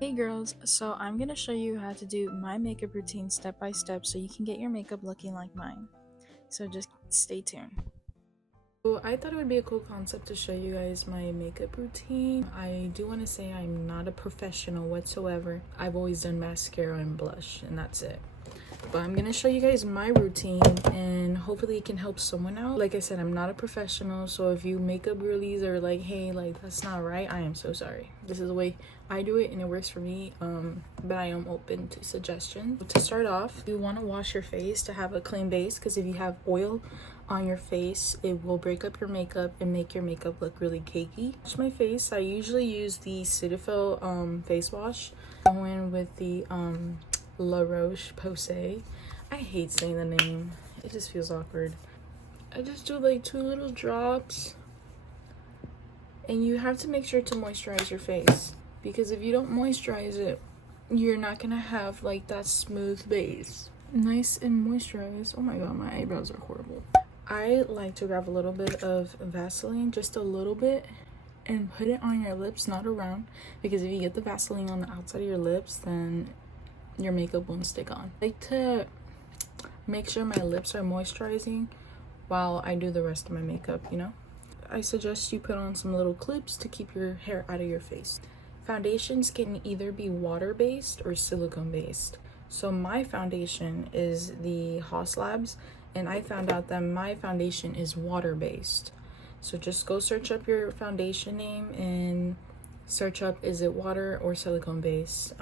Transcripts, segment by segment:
Hey girls, so I'm gonna show you how to do my makeup routine step by step so you can get your makeup looking like mine. So just stay tuned. So I thought it would be a cool concept to show you guys my makeup routine. I do want to say I'm not a professional whatsoever. I've always done mascara and blush and that's it. But I'm gonna show you guys my routine and hopefully it can help someone out. Like I said, I'm not a professional, so if you makeup girlies are like, hey, like that's not right, I am so sorry. This is the way I do it and it works for me. But I am open to suggestions. To start off, you want to wash your face to have a clean base, because if you have oil on your face, it will break up your makeup and make your makeup look really cakey. Wash my face. I usually use the Cetaphil face wash. Go in with the La Roche Posay. I hate saying the name, it just feels awkward. I just do like 2 little drops, and you have to make sure to moisturize your face, because if you don't moisturize it, you're not gonna have like that smooth base. Nice and moisturized. Oh my god, my eyebrows are horrible. I like to grab a little bit of Vaseline, just a little bit, and put it on your lips, not around, because if you get the Vaseline on the outside of your lips, then your makeup won't stick on. I like to make sure my lips are moisturizing while I do the rest of my makeup, you know? I suggest you put on some little clips to keep your hair out of your face. Foundations can either be water-based or silicone-based. So my foundation is the Haus Labs, and I found out that my foundation is water-based. So just go search up your foundation name and search up, is it water or silicone-based?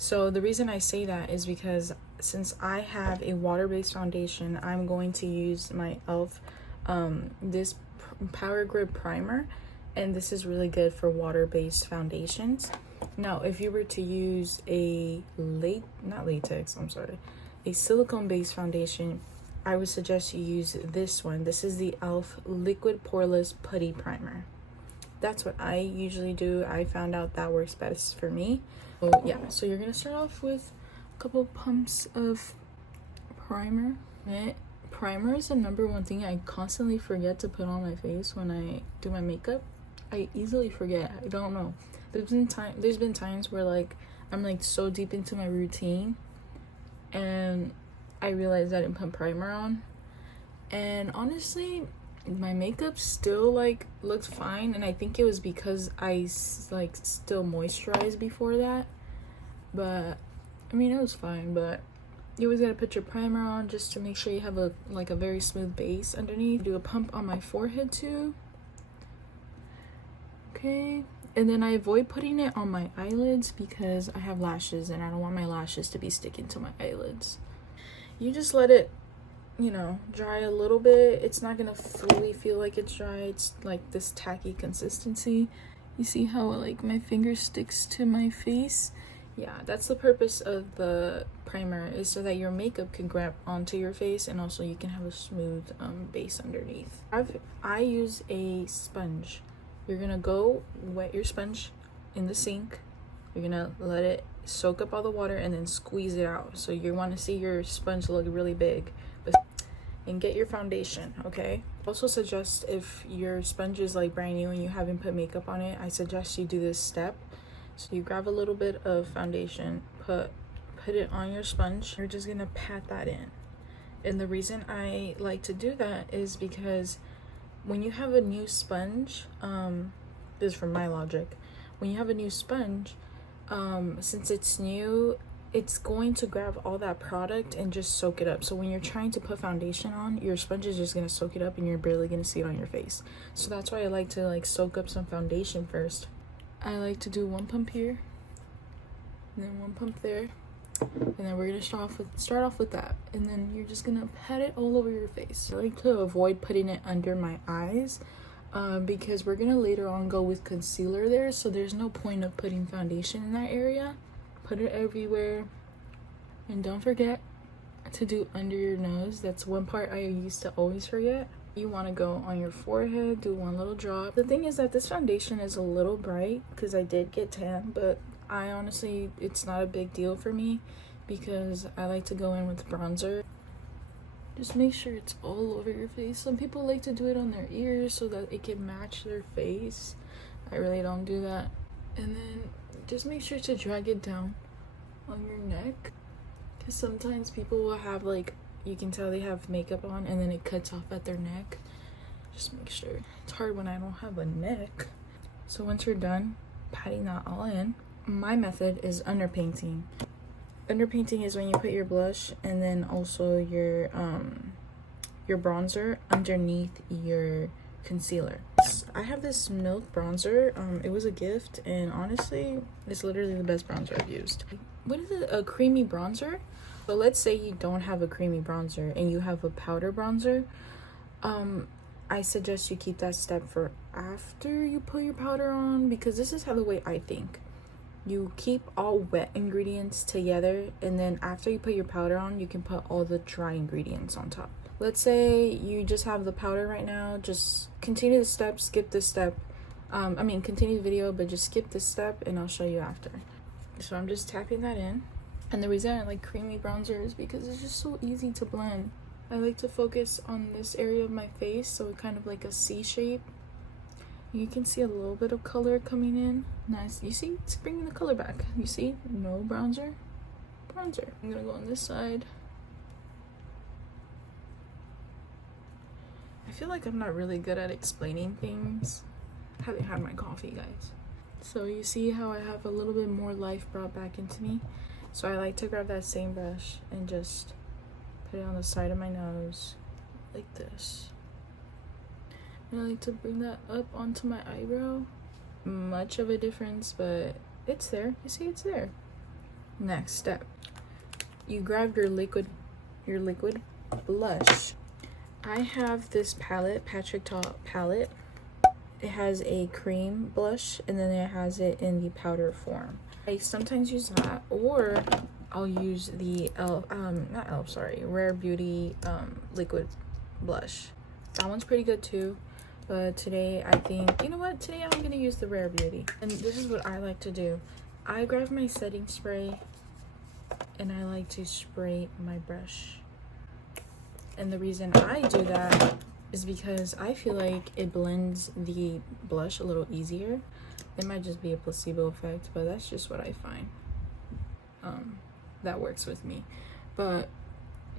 So the reason I say that is because since I have a water-based foundation, I'm going to use my e.l.f. This Power Grip Primer, and this is really good for water-based foundations. Now, if you were to use a a silicone-based foundation, I would suggest you use this one. This is the e.l.f. Liquid Poreless Putty Primer. That's what I usually do. I found out that works best for me. So yeah, so you're gonna start off with a couple pumps of primer. Primer is the #1 thing I constantly forget to put on my face when I do my makeup. I easily forget. I don't know. There's been times where like I'm like so deep into my routine and I realize I didn't put primer on. And honestly, my makeup still like looked fine, and I think it was because I like still moisturized before that. But I mean, it was fine. But you always gotta put your primer on just to make sure you have a very smooth base underneath. Do a pump on my forehead too. Okay, and then I avoid putting it on my eyelids because I have lashes and I don't want my lashes to be sticking to my eyelids. You just let it, you know, dry a little bit. It's not gonna fully feel like it's dry. It's like this tacky consistency. You see how like my finger sticks to my face? Yeah, that's the purpose of the primer, is so that your makeup can grab onto your face and also you can have a smooth base underneath. I use a sponge. You're gonna go wet your sponge in the sink. You're gonna let it soak up all the water and then squeeze it out. So you want to see your sponge look really big. And get your foundation, okay? Also suggest, if your sponge is like brand new and you haven't put makeup on it, I suggest you do this step. So you grab a little bit of foundation, put it on your sponge. You're just gonna pat that in. And the reason I like to do that is because when you have a new sponge, this is from my logic, when you have a new sponge, since it's new, it's going to grab all that product and just soak it up. So when you're trying to put foundation on, your sponge is just gonna soak it up and you're barely gonna see it on your face. So that's why I like to like soak up some foundation first. I like to do 1 pump here and then 1 pump there, and then we're gonna start off with that, and then you're just gonna pat it all over your face. I like to avoid putting it under my eyes because we're gonna later on go with concealer there, so there's no point of putting foundation in that area. Put it everywhere, and don't forget to do under your nose. That's one part I used to always forget. You want to go on your forehead, do 1 little drop. The thing is that this foundation is a little bright because I did get tan, but I honestly, it's not a big deal for me because I like to go in with bronzer. Just make sure it's all over your face. Some people like to do it on their ears so that it can match their face. I really don't do that. And then just make sure to drag it down on your neck, because sometimes people will have, like, you can tell they have makeup on and then it cuts off at their neck. Just make sure. It's hard when I don't have a neck. So once you're done patting that all in, my method is underpainting. Underpainting is when you put your blush and then also your bronzer underneath your concealer. I have this Milk bronzer. It was a gift, and honestly, it's literally the best bronzer I've used. What is it? A creamy bronzer? So let's say you don't have a creamy bronzer and you have a powder bronzer. I suggest you keep that step for after you put your powder on, because this is how the way I think. You keep all wet ingredients together, and then after you put your powder on, you can put all the dry ingredients on top. Let's say you just have the powder right now, just continue the step, skip this step. Continue the video, but just skip this step and I'll show you after. So I'm just tapping that in. And the reason I like creamy bronzer is because it's just so easy to blend. I like to focus on this area of my face, so it's kind of like a C shape. You can see a little bit of color coming in. Nice. You see, it's bringing the color back. You see, no bronzer. I'm gonna go on this side. I feel like I'm not really good at explaining things. I haven't had my coffee, guys. So you see how I have a little bit more life brought back into me? So I like to grab that same brush and just put it on the side of my nose like this. And I like to bring that up onto my eyebrow. Much of a difference, but it's there. You see, it's there. Next step. You grab your liquid blush. I have this palette, Patrick Ta palette. It has a cream blush and then it has it in the powder form. I sometimes use that, or I'll use the Rare Beauty liquid blush. That one's pretty good too. But today I think, you know what? Today I'm gonna use the Rare Beauty. And this is what I like to do. I grab my setting spray and I like to spray my brush. And the reason I do that is because I feel like it blends the blush a little easier. It might just be a placebo effect, but that's just what I find. That works with me. But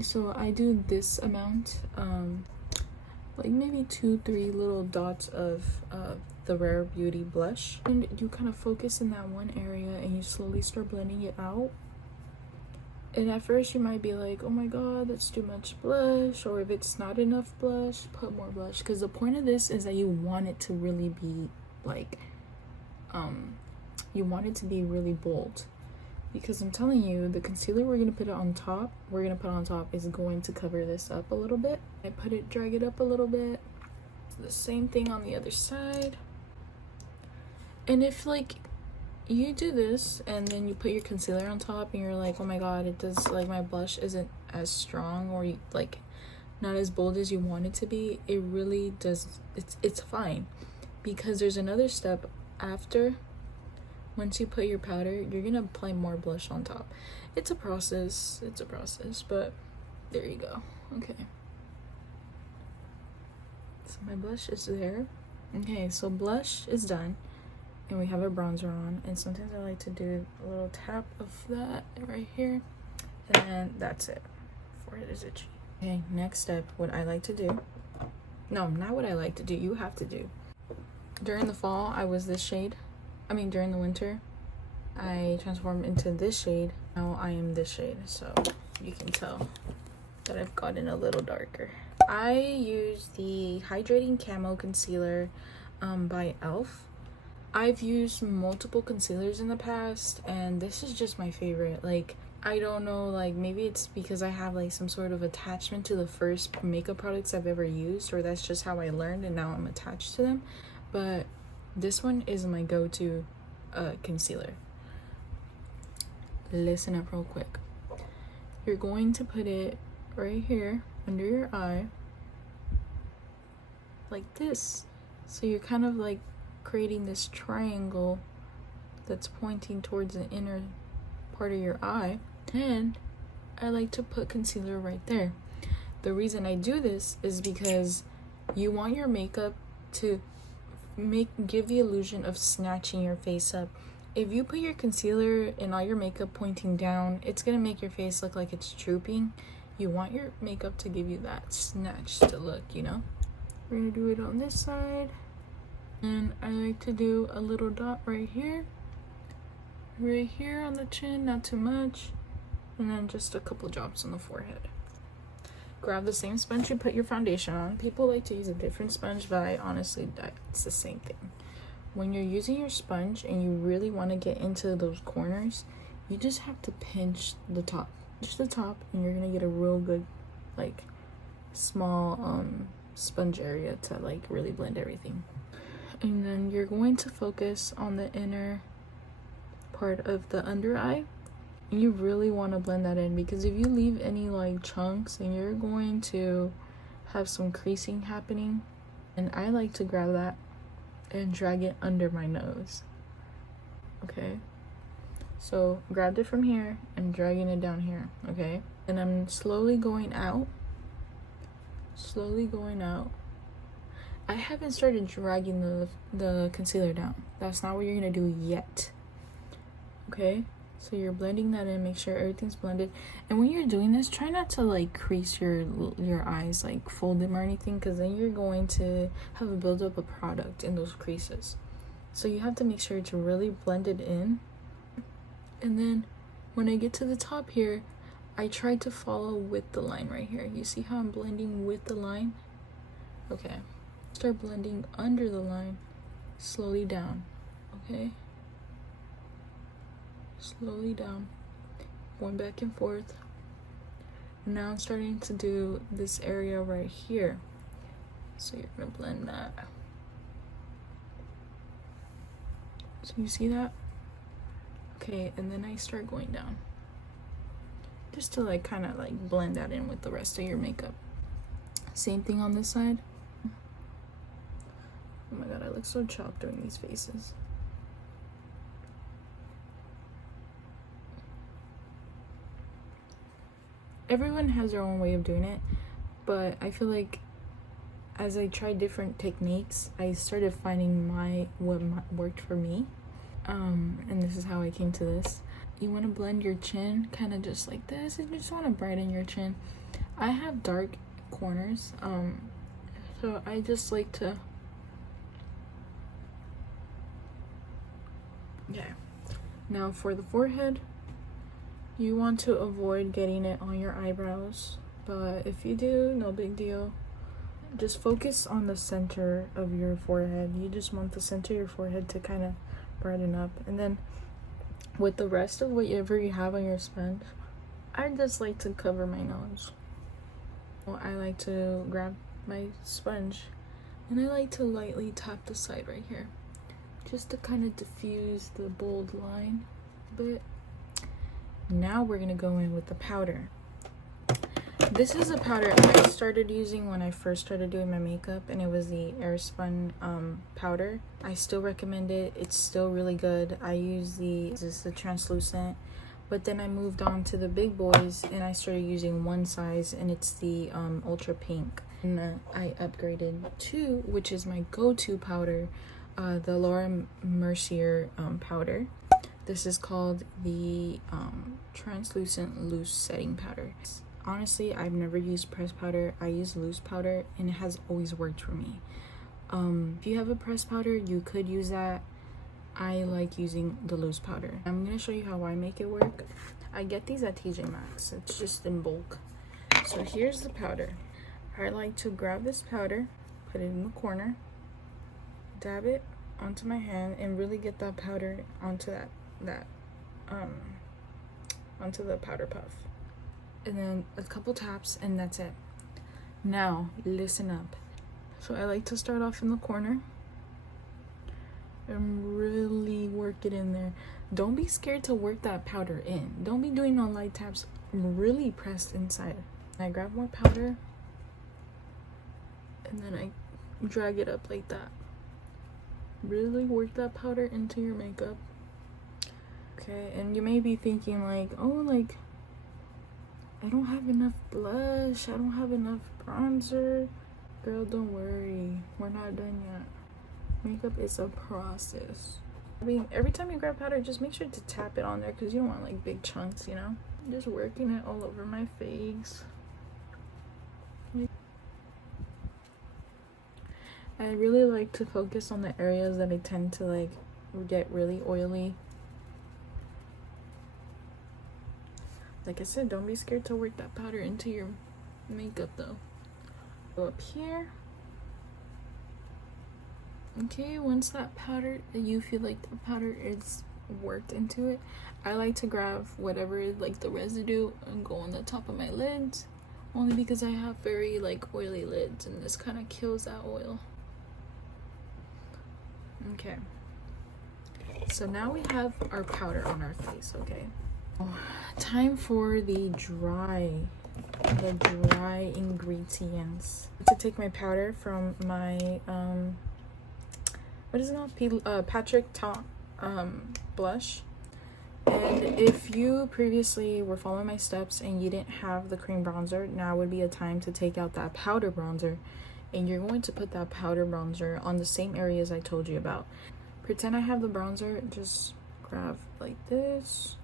so I do this amount, like maybe 2-3 little dots of the Rare Beauty blush, and you kind of focus in that one area and you slowly start blending it out. And at first you might be like, oh my god, that's too much blush, or if it's not enough blush, put more blush, because the point of this is that you want it to really be like you want it to be really bold, because I'm telling you, the concealer we're gonna put on top is going to cover this up a little bit. I drag it up a little bit. The same thing on the other side. And if like you do this and then you put your concealer on top and you're like, oh my god, it does, like, my blush isn't as strong, or you like not as bold as you want it to be, it really does, it's fine, because there's another step after. Once you put your powder, you're gonna apply more blush on top. It's a process, but there you go. Okay, so my blush is there. Okay, so blush is done and we have a bronzer on, and sometimes I like to do a little tap of that right here, and that's it. Forehead is itchy. Okay, next step, what I like to do, no, not what I like to do, you have to do. During the fall, I was this shade. During the winter, I transformed into this shade. Now I am this shade, so you can tell that I've gotten a little darker. I use the Hydrating Camo Concealer by e.l.f. I've used multiple concealers in the past, and this is just my favorite. Like, I don't know, like, maybe it's because I have like some sort of attachment to the first makeup products I've ever used, or that's just how I learned and now I'm attached to them. But this one is my go-to concealer. Listen up real quick. You're going to put it right here under your eye like this. So you're kind of like creating this triangle that's pointing towards the inner part of your eye. And I like to put concealer right there. The reason I do this is because you want your makeup to give the illusion of snatching your face up. If you put your concealer and all your makeup pointing down, it's gonna make your face look like it's drooping. You want your makeup to give you that snatched look, you know? We're gonna do it on this side. And I like to do a little dot right here on the chin, not too much, and then just a couple drops on the forehead. Grab the same sponge you put your foundation on. People like to use a different sponge, but it's the same thing. When you're using your sponge and you really want to get into those corners, you just have to pinch the top, just the top, and you're gonna get a real good, like, small sponge area to like really blend everything. And then you're going to focus on the inner part of the under eye. You really want to blend that in, because if you leave any like chunks, and you're going to have some creasing happening. And I like to grab that and drag it under my nose. Okay, so grabbed it from here and dragging it down here. Okay, and I'm slowly going out. I haven't started dragging the concealer down. That's not what you're gonna do yet. Okay, so you're blending that in, make sure everything's blended. And when you're doing this, try not to like crease your eyes, like fold them or anything, because then you're going to have a buildup of product in those creases. So you have to make sure to really blend it in. And then when I get to the top here, I try to follow with the line right here. You see how I'm blending with the line? Okay, start blending under the line, slowly down. Okay, slowly down, going back and forth. Now I'm starting to do this area right here, so you're gonna blend that. So you see that? Okay, and then I start going down, just to like kind of like blend that in with the rest of your makeup. Same thing on this side. Oh my god, I look so chopped doing these faces. Everyone has their own way of doing it, but I feel like as I tried different techniques, I started finding what worked for me. And this is how I came to this. You want to blend your chin kind of just like this, and you just want to brighten your chin. I have dark corners, so I just like to, yeah. Now for the forehead, you want to avoid getting it on your eyebrows, but if you do, no big deal. Just focus on the center of your forehead. You just want the center of your forehead to kind of brighten up. And then with the rest of whatever you have on your sponge, I just like to cover my nose. Well, I like to grab my sponge and I like to lightly tap the side right here, just to kind of diffuse the bold line a bit. Now we're gonna go in with the powder. This is a powder I started using when I first started doing my makeup, and it was the Airspun powder. I still recommend it. It's still really good. I use the translucent, but then I moved on to the big boys and I started using one size, and it's the ultra pink. And I upgraded to, which is my go-to powder, the Laura Mercier powder. This is called the translucent loose setting powder. Honestly, I've never used pressed powder. I use loose powder, and it has always worked for me. If you have a pressed powder, you could use that. I like using the loose powder. I'm gonna show you how I make it work. I get these at TJ Maxx. It's just in bulk. So here's the powder. I like to grab this powder, put it in the corner, dab it onto my hand, and really get that powder onto onto the powder puff. And then a couple taps, and that's it. Now listen up. So I like to start off in the corner and really work it in there. Don't be scared to work that powder in. Don't be doing no light taps. Really pressed inside. I grab more powder and then I drag it up like that. Really work that powder into your makeup. Okay, and you may be thinking like, oh, like, I don't have enough blush, I don't have enough bronzer. Girl, don't worry, we're not done yet. Makeup is a process. I mean, every time you grab powder, just make sure to tap it on there because you don't want like big chunks, you know? Just working it all over my face. I really like to focus on the areas that I tend to like get really oily. Like I said, don't be scared to work that powder into your makeup though. Go up here. Okay, once that powder, you feel like the powder is worked into it, I like to grab whatever like the residue and go on the top of my lids, only because I have very like oily lids and this kind of kills that oil. Okay, so now we have our powder on our face. Okay, time for the dry ingredients. To take my powder from my what is it called? Patrick Ta blush. And if you previously were following my steps and you didn't have the cream bronzer, now would be a time to take out that powder bronzer, and you're going to put that powder bronzer on the same areas I told you about. Pretend I have the bronzer, just grab like this.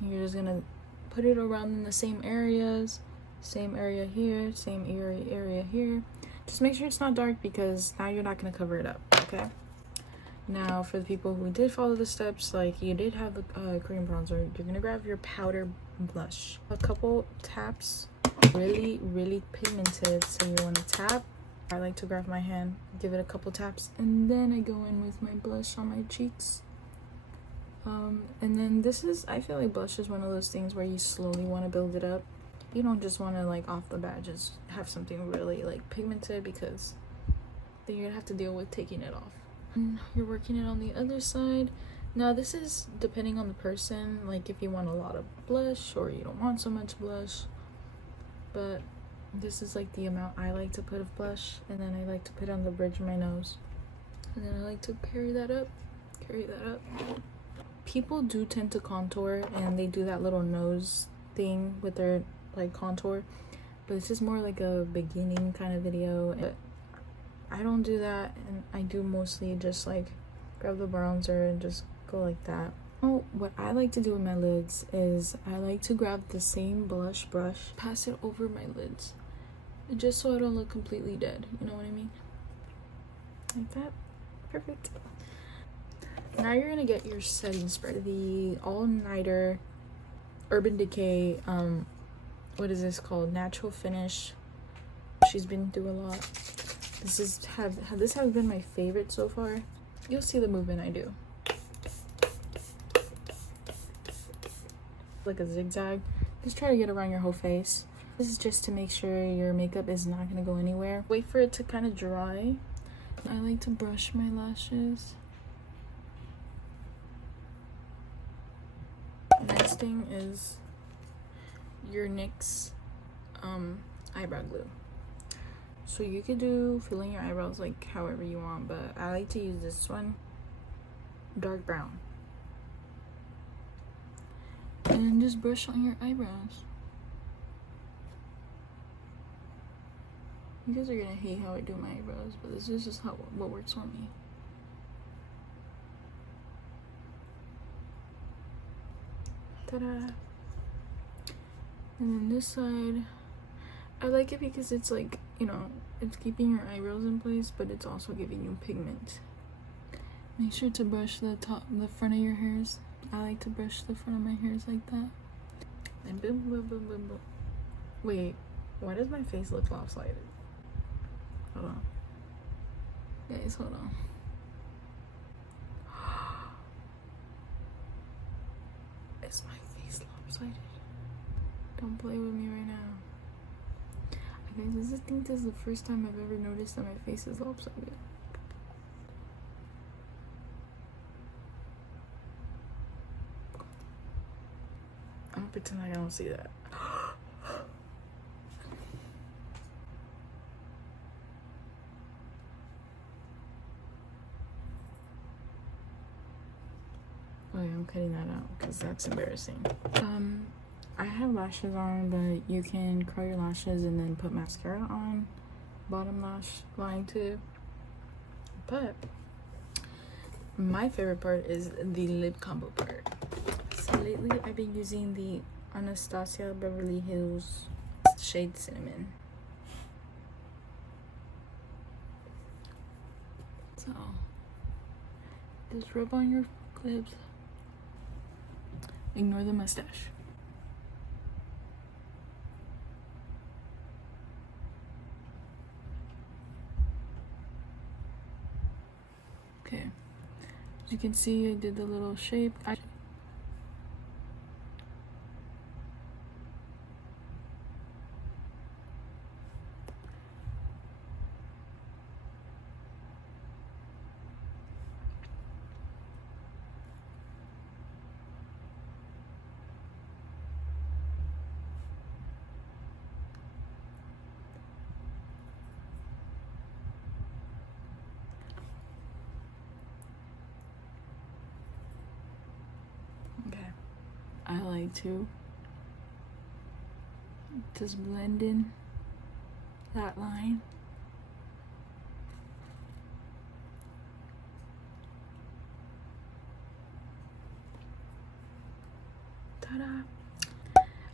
You're just gonna put it around in the same areas, same area here, same area here. Just make sure it's not dark because now you're not gonna cover it up, okay? Now for the people who did follow the steps, like you did have the cream bronzer, you're gonna grab your powder blush. A couple taps, really pigmented, so you wanna tap. I like to grab my hand, give it a couple taps, and then I go in with my blush on my cheeks. And then this is, I feel like blush is one of those things where you slowly want to build it up. You don't just want to like off the bat just have something really like pigmented, because then you're gonna have to deal with taking it off. And you're working it on the other side. Now this is depending on the person, like if you want a lot of blush or you don't want so much blush, but this is like the amount I like to put of blush, and then I like to put on the bridge of my nose, and then I like to carry that up. People do tend to contour and they do that little nose thing with their like contour, but this is more like a beginning kind of video. But I don't do that, and I do mostly just like grab the bronzer and just go like that. Oh, what I like to do with my lids is I like to grab the same blush brush, pass it over my lids, just so I don't look completely dead, you know what I mean? Like that. Perfect. Now you're gonna get your setting spray, the all-nighter Urban Decay what is this called, natural finish. She's been through a lot. This has been my favorite so far. You'll see the movement I do, like a zigzag. Just try to get around your whole face. This is just to make sure your makeup is not gonna go anywhere. Wait for it to kind of dry. I like to brush my lashes. Next thing is your NYX eyebrow glue. So you could do filling your eyebrows like however you want, but I like to use this one, dark brown, and just brush on your eyebrows. You guys are gonna hate how I do my eyebrows, but this is just what works for me. Ta-da! And then this side, I like it because it's like, you know, it's keeping your eyebrows in place, but it's also giving you pigment. Make sure to brush the front of your hairs. I like to brush the front of my hairs like that. And boom, boom, boom, boom, boom. Wait, why does my face look lopsided? Hold on. Guys, hold on. Is my face lopsided? Don't play with me right now. Guys, I think this is the first time I've ever noticed that my face is lopsided. I'm gonna pretend like I don't see that. Okay, I'm cutting that out because that's embarrassing. I have lashes on, but you can curl your lashes and then put mascara on bottom lash line too. But my favorite part is the lip combo part. So lately I've been using the Anastasia Beverly Hills shade Cinnamon. So just rub on your lips. Ignore the mustache. Okay, as you can see, I did the little shape. Okay, I like to just blend in that line. Ta-da!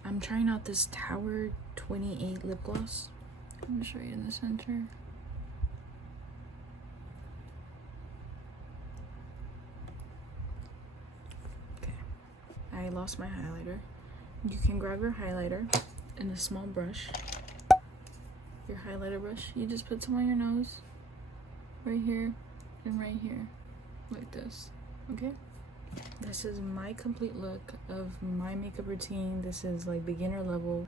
I'm trying out this Tower 28 lip gloss. I'm gonna show you in the center. Okay, I lost my highlighter. You can grab your highlighter in a small brush. Your highlighter brush. You just put some on your nose, right here, and right here, like this. Okay? This is my complete look of my makeup routine. This is like beginner level.